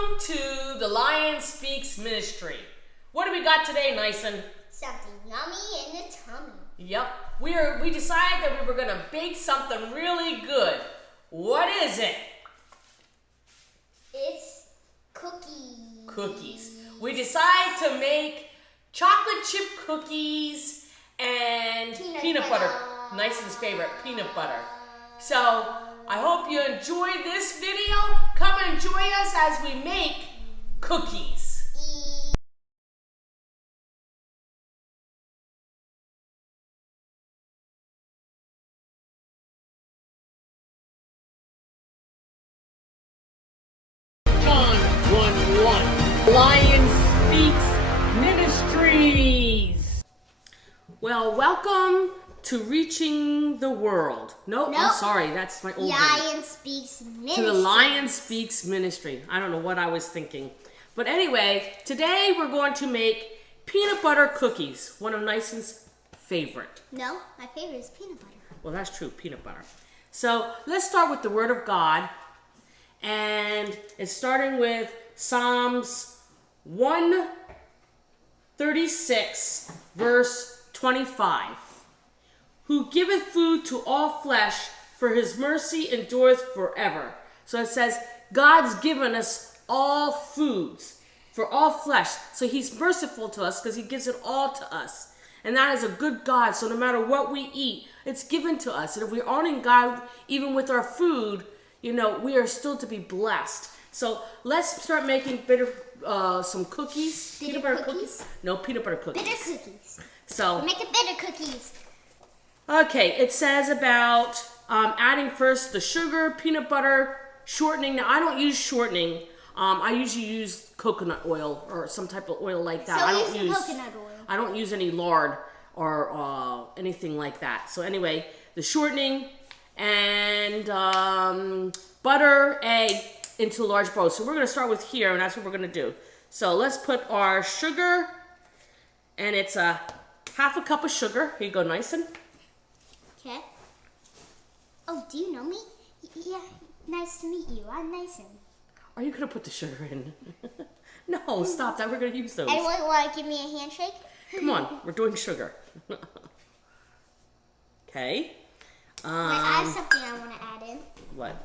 Welcome to the Lion Speaks Ministry. What do we got today, Nyson? Something yummy in the tummy. Yep, we decided that we were gonna bake something really good. What is it? It's cookies. Cookies. We decided to make chocolate chip cookies and peanut butter. Nyson's favorite, peanut butter. So, I hope you enjoyed this video. Come and join us as we make cookies. John 1:1. Lion Speaks Ministries. Well, welcome to Reaching the World. Nope. I'm sorry, that's my old name. Lion Speaks Ministry. To the Lion Speaks Ministry. I don't know what I was thinking. But anyway, today we're going to make peanut butter cookies. One of Nyson's favorite. No, my favorite is peanut butter. Well, that's true, peanut butter. So let's start with the Word of God. And it's starting with Psalms 136, verse 25. Who giveth food to all flesh, for his mercy endureth forever. So it says, God's given us all foods for all flesh. So he's merciful to us because he gives it all to us. And that is a good God. So no matter what we eat, it's given to us. And if we're honoring God, even with our food, you know, we are still to be blessed. So let's start making some cookies. Peanut butter cookies? No, peanut butter cookies. Bitter cookies. So We're making bitter cookies. Okay, it says about adding first the sugar, peanut butter, shortening. Now, I don't use shortening. I usually use coconut oil or some type of oil like that. So I don't use coconut oil. I don't use any lard or anything like that. So anyway, the shortening and butter, egg into a large bowl. So we're going to start with here, and that's what we're going to do. So let's put our sugar, and it's a half a cup of sugar. Here you go, Nyson. Okay. Oh, do you know me? Yeah, nice to meet you. I'm Nyson. Are you going to put the sugar in? No, stop that. We're going to use those. Anyone want to give me a handshake? Come on, we're doing sugar. Okay. Wait, I have something I want to add in. What?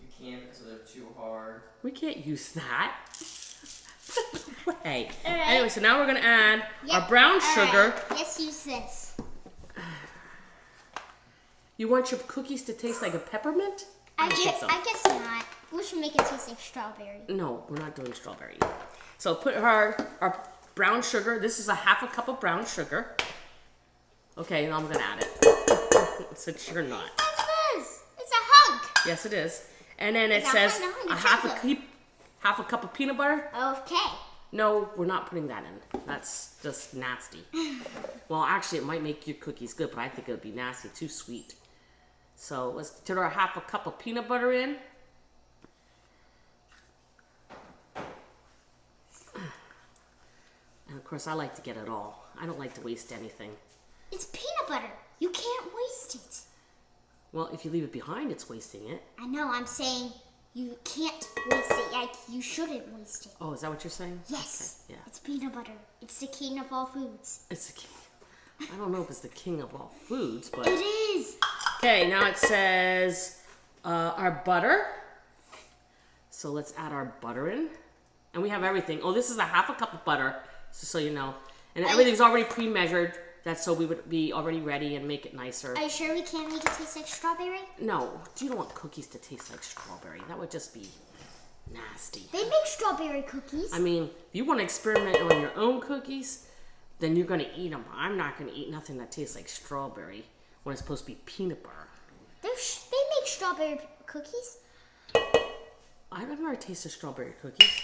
You can't because they're too hard. We can't use that. Put it away. All right. Anyway, so now we're going to add our brown sugar. Right. Let's use this. You want your cookies to taste like a peppermint? I think so. I guess not. We should make it taste like strawberry. No, we're not doing strawberry. So put our brown sugar. This is a half a cup of brown sugar. Okay, now I'm going to add it. Since you're not. That's this. It's a hunk. Yes, it is. And then it It's says a half chocolate. a cup of peanut butter. Okay. No, we're not putting that in. That's just nasty. Well, actually, it might make your cookies good, but I think it would be nasty, too sweet. So let's put our half a cup of peanut butter in. And of course, I like to get it all. I don't like to waste anything. It's peanut butter. You can't waste it. Well, if you leave it behind, it's wasting it. I know. I'm saying you can't waste it. Like, you shouldn't waste it. Oh, is that what you're saying? Yes. Okay, yeah. It's peanut butter. It's the king of all foods. It's the king. I don't know if it's the king of all foods, but... It is. Okay, now it says our butter. So let's add our butter in. And we have everything. Oh, this is a half a cup of butter, just so you know. And everything's already pre-measured. That's so we would be already ready and make it nicer. Are you sure we can't make it taste like strawberry? No, you don't want cookies to taste like strawberry. That would just be nasty. They make strawberry cookies. I mean, if you want to experiment on your own cookies, then you're going to eat them. I'm not going to eat nothing that tastes like strawberry when it's supposed to be peanut butter. They make strawberry cookies. I've never tasted strawberry cookies.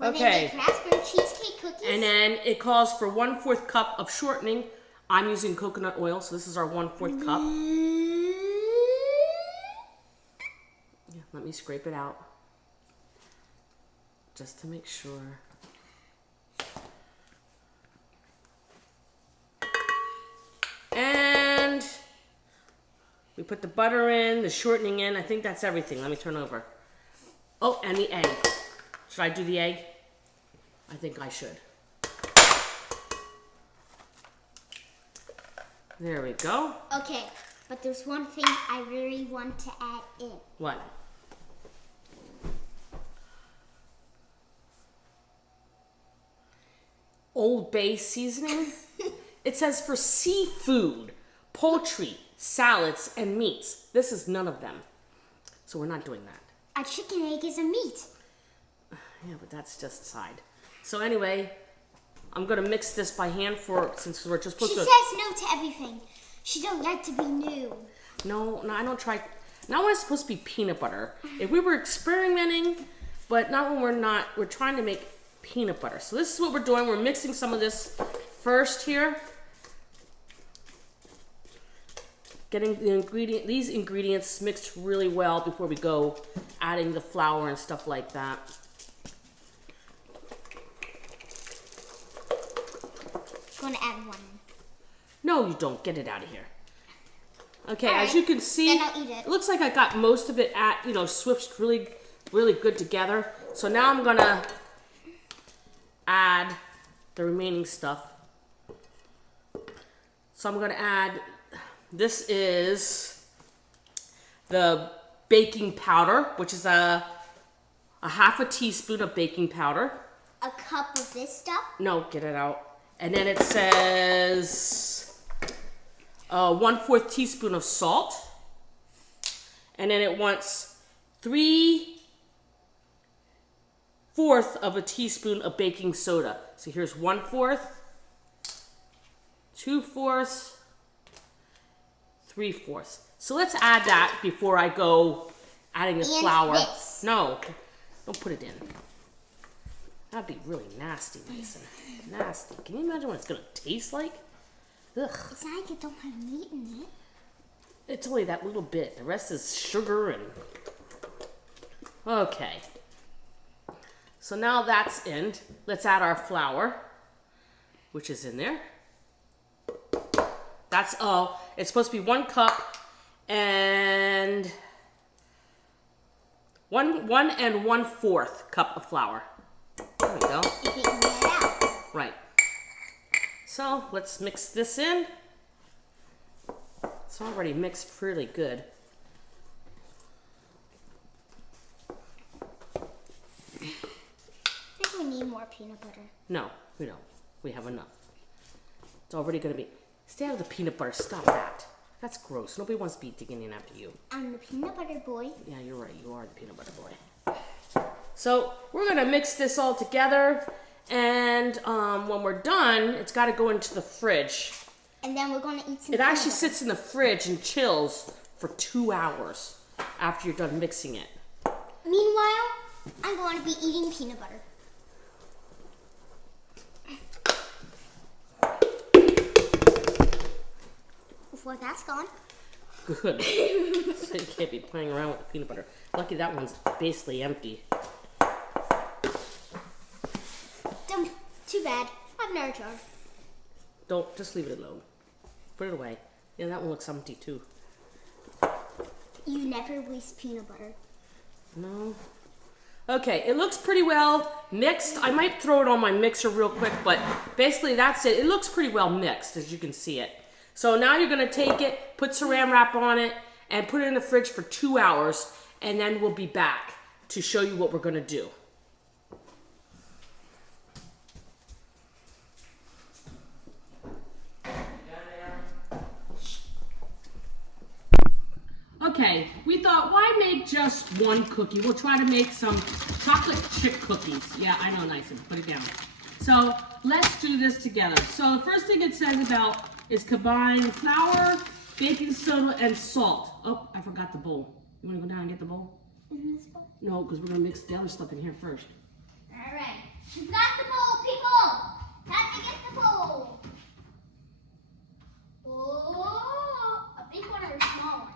Or they make raspberry cheesecake cookies. And then it calls for 1/4 cup of shortening. I'm using coconut oil, so this is our 1/4 cup. Yeah, let me scrape it out. Just to make sure. And We put the butter in, the shortening in. I think that's everything. Let me turn over. Oh, and the egg. Should I do the egg? I think I should. There we go. Okay, but there's one thing I really want to add in. What? Old Bay seasoning. It says for seafood, poultry, salads, and meats. This is none of them. So we're not doing that. A chicken egg is a meat. Yeah, but that's just side. So anyway, I'm gonna mix this by hand since we're just supposed She to. says no to everything. She don't like to be new. No, I don't try. Not when it's supposed to be peanut butter. If we were experimenting, but not when we're not. We're trying to make peanut butter. So this is what we're doing. We're mixing some of this first here. Getting these ingredients mixed really well before we go adding the flour and stuff like that. Gonna add one. No, you don't. Get it out of here. Okay, All as right, you can see, then I'll eat it. looks like I got most of it switched really, really good together. So now I'm gonna add the remaining stuff. So I'm gonna add, this is the baking powder, which is a half a teaspoon of baking powder. A cup of this stuff. No, get it out. And then it says 1/4 teaspoon of salt. And then it wants 3/4 of a teaspoon of baking soda. So here's 1/4, 2/4, 3/4. So let's add that before I go adding the And flour. this. No, don't put it in. That'd be really nasty, Mason. Nasty. Can you imagine what it's gonna taste like? Ugh. It's not like it don't have meat in it. It's only that little bit. The rest is sugar and... Okay. So now that's in. Let's add our flour, which is in there. That's it's supposed to be 1 cup and 1 1/4 cup of flour. There we go. If you can get it out. Right. So let's mix this in. It's already mixed pretty good. I think we need more peanut butter. No, we don't. We have enough. It's already gonna be. Stay out of the peanut butter. Stop that. That's gross. Nobody wants to be digging in after you. I'm the peanut butter boy. Yeah, you're right. You are the peanut butter boy. So we're gonna mix this all together, and when we're done, it's got to go into the fridge. And then we're gonna eat some It peanut actually butter. sits in the fridge and chills for 2 hours after you're done mixing it. Meanwhile, I'm going to be eating peanut butter. Before that's gone. Good. So you can't be playing around with the peanut butter. Lucky that one's basically empty. Too bad. I have another jar. Don't, just leave it alone. Put it away. Yeah, that one looks empty too. You never waste peanut butter. No. Okay, it looks pretty well mixed. I might throw it on my mixer real quick, but basically that's it. It looks pretty well mixed, as you can see it. So now you're gonna take it, put saran wrap on it, and put it in the fridge for 2 hours, and then we'll be back to show you what we're gonna do. Okay, we thought, why make just one cookie? We'll try to make some chocolate chip cookies. Yeah, I know, Nyson, put it down. So let's do this together. So the first thing it says about is combine flour, baking soda, and salt. Oh, I forgot the bowl. You wanna go down and get the bowl? In this bowl? No, because we're gonna mix the other stuff in here first. All right. You got the bowl, people. Time to get the bowl. Oh, a big one or a small one?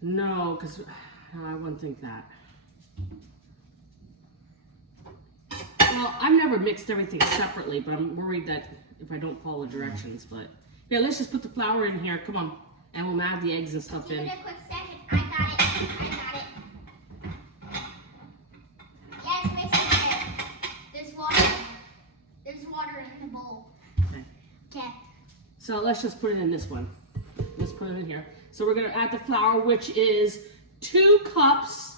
No, because I wouldn't think that. Well, I've never mixed everything separately, but I'm worried that if I don't follow directions, but Yeah, let's just put the flour in here. Come on. And we'll add the eggs and stuff Give in. it a quick second. I got it. Yes, mix it there. There's water in there. There's water in the bowl. Okay. Okay. So let's just put it in this one. Let's put it in here. So we're going to add the flour, which is 2 cups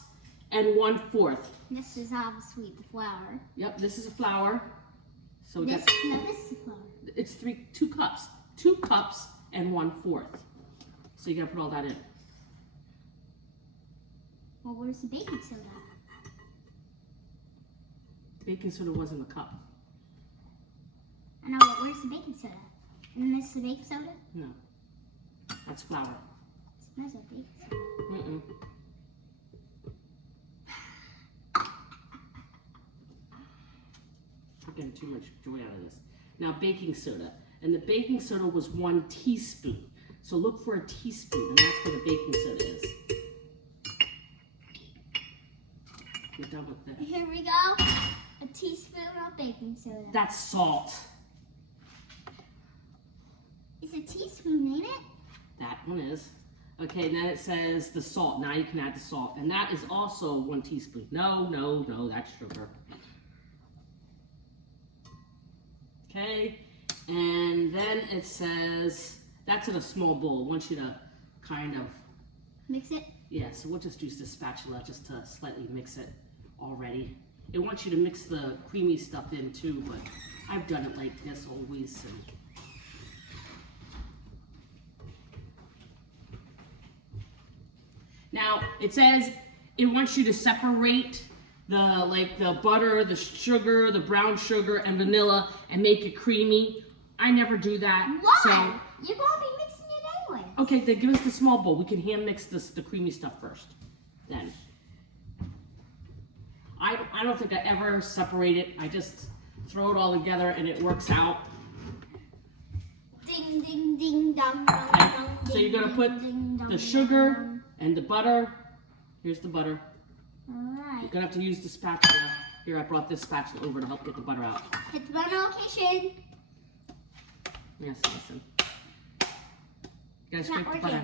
and 1/4. This is obviously the flour. Yep, this is a flour. So we This, got, no, this is the flour. it's 2 cups. 2 cups and 1/4. So you got to put all that in. Well, where's the baking soda? Baking soda was in the cup. I know, but where's the baking soda? Isn't this the baking soda? No. That's flour. It smells like baking soda. Mm-mm. I'm getting too much joy out of this. Now baking soda. And the baking soda was 1 teaspoon. So look for a teaspoon, and that's where the baking soda is. You're done with this. Here we go. A teaspoon of baking soda. That's salt. Is a teaspoon in it? That one is. Okay, then it says the salt. Now you can add the salt. And that is also 1 teaspoon. No, that's sugar. Okay, and then it says, that's in a small bowl. It wants you to kind of, Mix it. yeah, so we'll just use the spatula just to slightly mix it already. It wants you to mix the creamy stuff in too, but I've done it like this always. And now it says it wants you to separate the butter, the sugar, the brown sugar, and vanilla, and make it creamy. I never do that. Why? So You're going to be mixing it anyway. okay, then give us the small bowl. We can hand mix the creamy stuff first. Then I don't think I ever separate it. I just throw it all together and it works out. Ding, ding, ding, dong, dong, Okay, dong, so ding, you're gonna put ding, dong, the ding, sugar dong. and the butter. Here's the butter. You're Alright. gonna have to use the spatula. Here, I brought this spatula over to help get the butter out. Hit the button location. Yes, listen. You gotta It's scrape not the butter.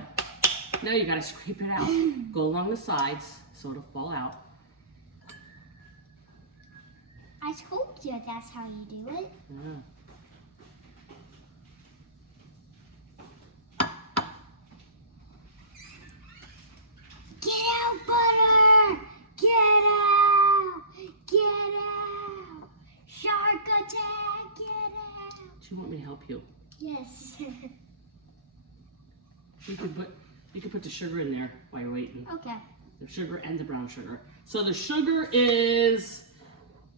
No, you gotta scrape it out. Go along the sides so it'll fall out. I told you that's how you do it. Yeah. Get out, butter! Get out! Get out! Shark attack! Get out! Do you want me to help you? Yes. You could put the sugar in there while you're waiting. Okay. The sugar and the brown sugar. So the sugar is,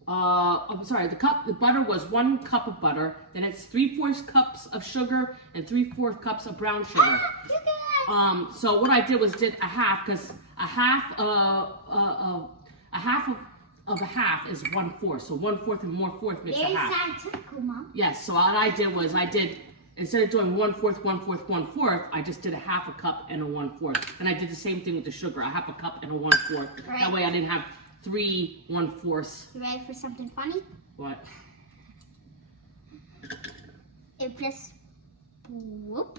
I'm sorry, the butter was 1 cup of butter. Then it's 3/4 cups of sugar and 3/4 cups of brown sugar. You got it. So what I did was did a half, because a half of a half is 1/4. So 1/4 and 1/4 makes a Very half. scientific, Mom. Yes. So what I did was instead of doing 1/4, 1/4, 1/4, I just did a half a cup and a 1/4. And I did the same thing with the sugar, a half a cup and a 1/4. Right. That way I didn't have 3 1/4s. You ready for something funny? What? It just whoop.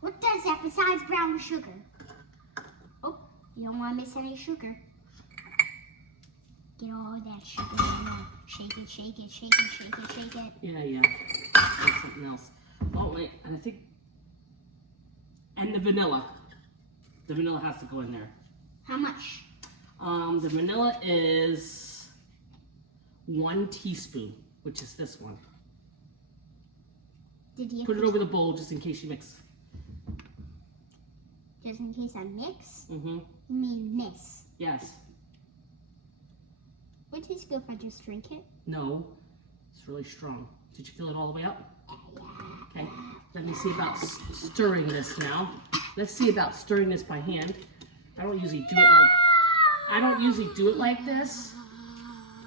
What does that besides brown sugar? Oh, you don't want to miss any sugar. Get all that sugar in there. Shake it, shake it, shake it, shake it, shake it. Yeah. That's something else. Oh wait, and I think, and the vanilla. The vanilla has to go in there. How much? The vanilla is 1 teaspoon, which is this one. Did you Put it over the bowl just in case you mix. just in case I mix? Mm-hmm. You mean miss? Yes. Would it taste good if I just drink it? No. It's really strong. Did you fill it all the way up? Yeah. Okay. Let me see about stirring this now. Let's see about stirring this by hand. I don't usually do it like this.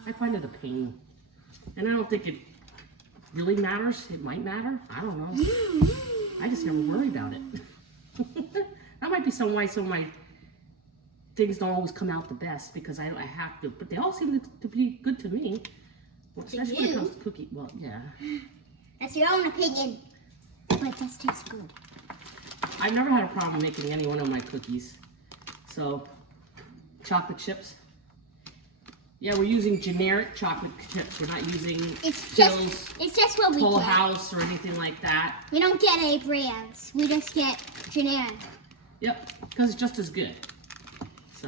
I find it a pain. And I don't think it really matters. It might matter. I don't know. I just never worry about it. That might be why some of my things don't always come out the best, because I have to, but they all seem to be good to me. Well, especially when it comes to cookie. Well, yeah. That's your own opinion. But it does taste good. I've never had a problem making any one of my cookies. So, chocolate chips. Yeah, we're using generic chocolate chips. We're not using It's Jill's just what we Toll get. House or anything like that. We don't get any brands. We just get generic. Yep, because it's just as good. So,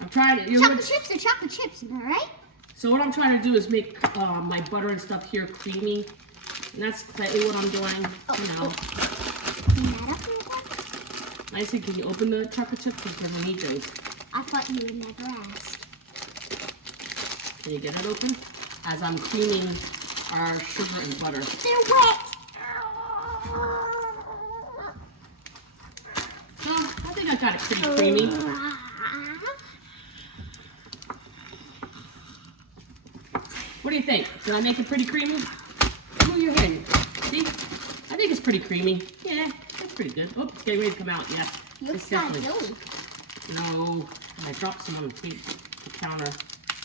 I'm trying to... Chocolate chips are chocolate chips, am I right? So what I'm trying to do is make my butter and stuff here creamy. And that's exactly what I'm doing, you know. Clean that up real quick. I said, can you open the chocolate chips? Because we need those. I thought you would never ask. Can you get it open? As I'm cleaning our sugar and butter. They're wet. I think I got it pretty creamy. What do you think? Did I make it pretty creamy? Move your hand. See? I think it's pretty creamy. Yeah, that's pretty good. Oh, it's getting ready to come out. Yeah. Looks It's kind definitely. of No, I dropped some on the counter.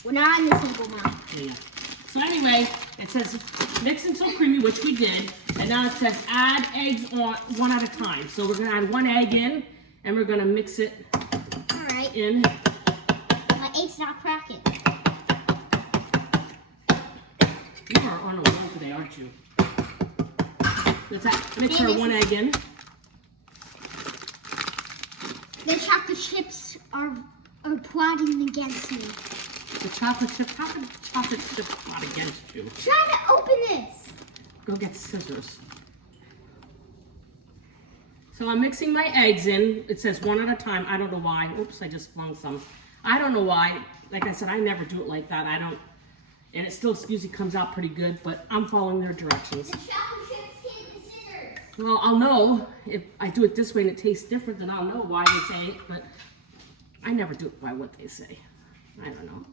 We're not on the table now. Yeah. So anyway, it says mix until creamy, which we did, and now it says add eggs on one at a time. So we're gonna add one egg in, and we're gonna mix it All right. in. My egg's not cracking. You are on a roll today, aren't you? Let's mix our Maybe one egg in. The chocolate chips are plotting against me. The chocolate chip. How can chocolate chip plot against you? Try to open this. Go get scissors. So I'm mixing my eggs in. It says one at a time. I don't know why. Oops, I just flung some. I don't know why. Like I said, I never do it like that. I don't. And it still usually comes out pretty good, but I'm following their directions. The chocolate chips hit the scissors. Well, I'll know if I do it this way and it tastes different, then I'll know why they say it, but I never do it by what they say. I don't know.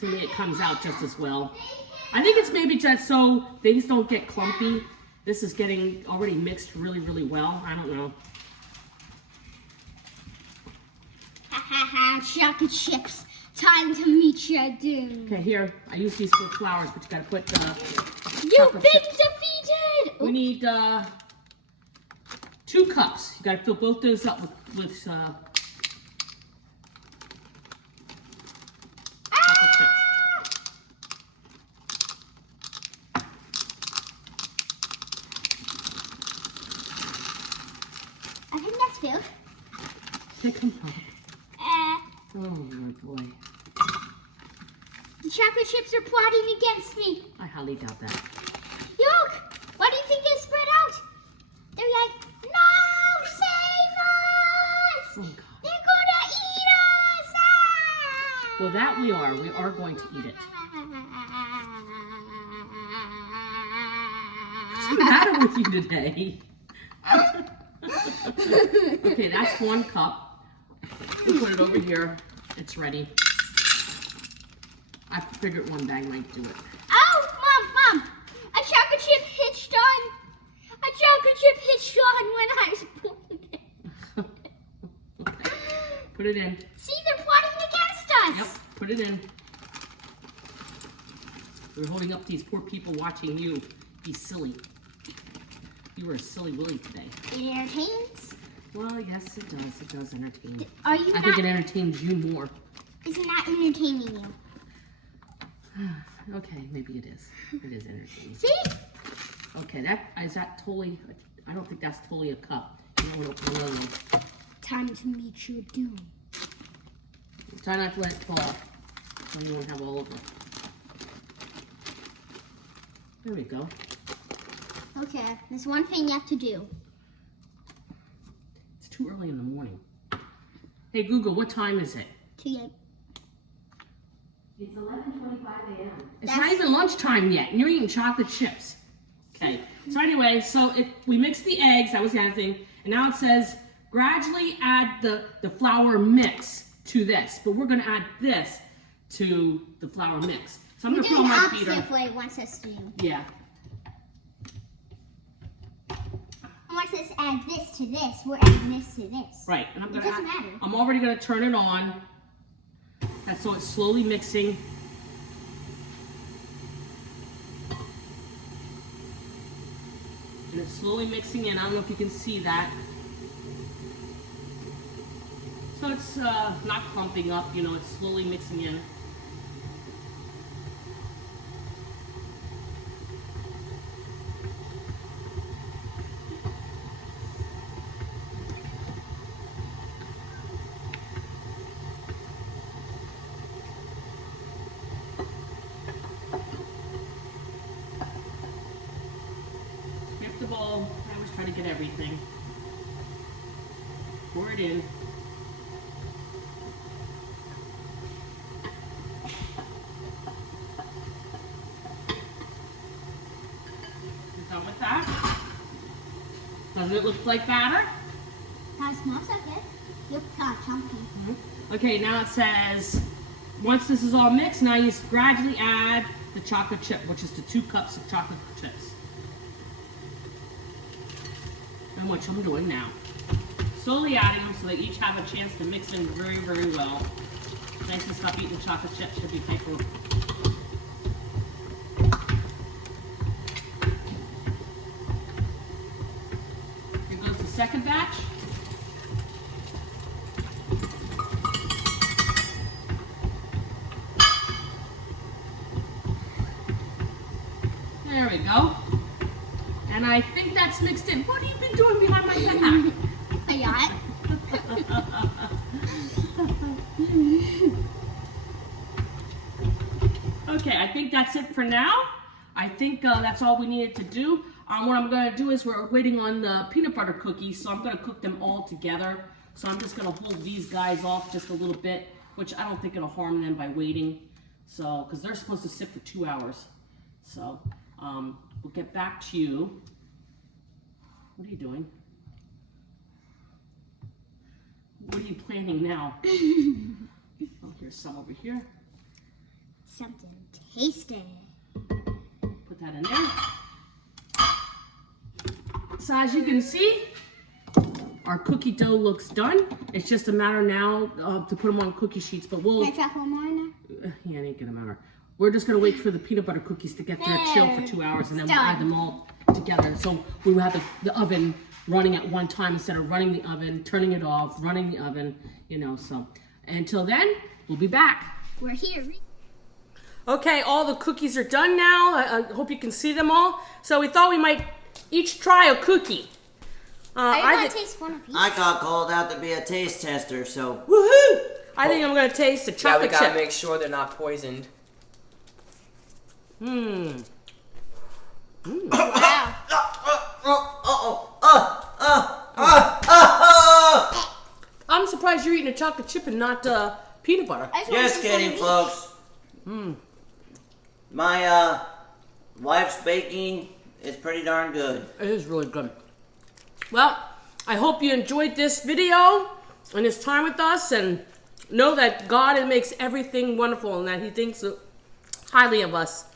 To me, it comes out just as well. I think it's maybe just so things don't get clumpy. This is getting already mixed really, really well. I don't know. Ha ha ha, chocolate chips. Time to meet your doom. Okay, here, I use these for flowers, but you gotta put You've chocolate been chips. defeated! We need 2 cups. You gotta fill both those up with chocolate chips. I think that's filled. Okay, come on. Oh my boy. The chocolate chips are plotting against me. I highly doubt that. Look! Why do you think they spread out? They're like, no! Save us! Oh God. They're gonna eat us! Ah! Well, that we are. We are going to eat it. What's the matter with you today? Okay, that's 1 cup. We'll put it over here. It's ready. I figured 1 bag might do it. Oh, Mom! A chocolate chip hitched on. A chocolate chip hitched on when I was born. Okay. Put it in. See, they're plotting against us. Yep, put it in. We're holding up these poor people watching you be silly. You were a silly Willy today. It entertains. Well, yes, it does. It does entertain. Are you I not? think it entertains you more. Is it not entertaining you? Okay, maybe it is. It is entertaining. See? Okay, is that totally, I don't think that's totally a cup. You know, open another one. Time to meet your doom. Try not to let it fall. So you won't have all over. There we go. Okay, there's one thing you have to do. It's too early in the morning. Hey Google, what time is it? It's 11:25 a.m. It's not even lunchtime yet, and you're eating chocolate chips. Okay. So anyway, we mixed the eggs. That was the other thing, and now it says gradually add the flour mix to this, but we're gonna add this to the flour mix. So I'm We're gonna put doing on the my opposite beater. of what it wants us to do. Yeah. It wants us to add this to this. We're adding this to this. Right. And I'm It gonna. doesn't matter. I'm already gonna turn it on. That's so it's slowly mixing. it's slowly mixing in. I don't know if you can see that. So it's not clumping up, you know, it's slowly mixing in. Skip the bowl. I always try to get everything. Pour it in. Done with that. Doesn't it look like batter? That smells like it. Yep, kind of chunky. Okay, now it says, once this is all mixed, now you gradually add the chocolate chip, which is the 2 cups of chocolate chips. And which I'm doing now. Slowly adding them so they each have a chance to mix in very, very well. Nice and stop eating chocolate chips, should be hyper. Here goes the second batch. There we go. And I think that's mixed in. What have you been doing behind my back? I got it. Okay, I think that's it for now. I think that's all we needed to do. What I'm going to do is we're waiting on the peanut butter cookies, so I'm going to cook them all together. So I'm just going to hold these guys off just a little bit, which I don't think it'll harm them by waiting. So, because they're supposed to sit for 2 hours. So, we'll get back to you. What are you doing? What are you planning now? Oh, here's some over here. Something tasty. Put that in there. So as you can see, our cookie dough looks done. It's just a matter now to put them on cookie sheets, but we'll... Can I drop one more in there? Yeah, it ain't gonna matter. We're just gonna wait for the peanut butter cookies to get their chill for 2 hours, and then we'll add them all together. So we will have the oven running at one time instead of running the oven, turning it off, running the oven, you know, so. Until then, we'll be back. We're here. Okay, all the cookies are done now. I hope you can see them all. So we thought we might each try a cookie. I want to taste one of each. I got called out to be a taste tester, so woohoo! I think I'm gonna taste the Yeah, we chocolate gotta chip. make sure they're not poisoned. Mmm. Wow. I'm surprised you're eating a chocolate chip and not peanut butter. I just want Just to taste one kidding, of folks. My wife's baking is pretty darn good. It is really good. Well, I hope you enjoyed this video and this time with us, and know that God makes everything wonderful and that He thinks highly of us.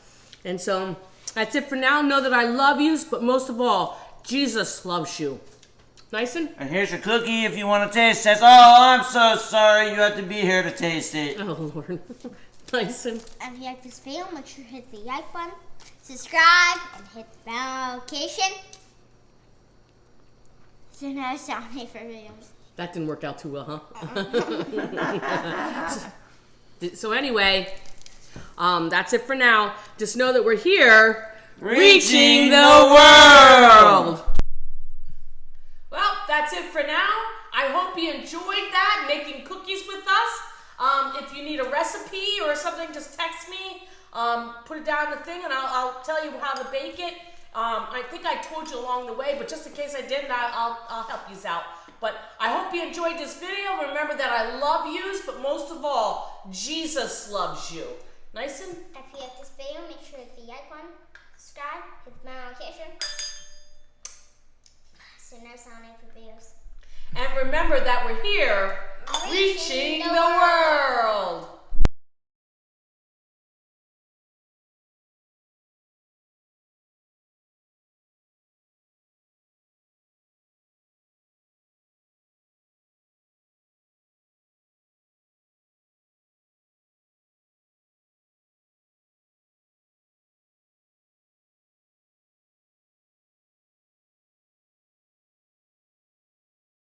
And so that's it for now. Know that I love you, but most of all, Jesus loves you. Nyson? And here's your cookie if you want to taste it. Oh, I'm so sorry you have to be here to taste it. Oh, Lord. Nyson? If you like this video, make sure to hit the like button, subscribe, and hit the bell notification. So now it's sound for videos. That didn't work out too well, huh? So anyway, that's it for now. Just know that we're here reaching the world. Well, that's it for now. I hope you enjoyed that, making cookies with us. If you need a recipe or something, just text me. Put it down in the thing, and I'll tell you how to bake it. I think I told you along the way, but just in case I didn't, I'll help you out. But I hope you enjoyed this video. Remember that I love yous, but most of all, Jesus loves you. Nyson? If you like this video, make sure to hit the like button, subscribe, hit the bell notification. So now sound for videos. And remember that we're here reaching the world.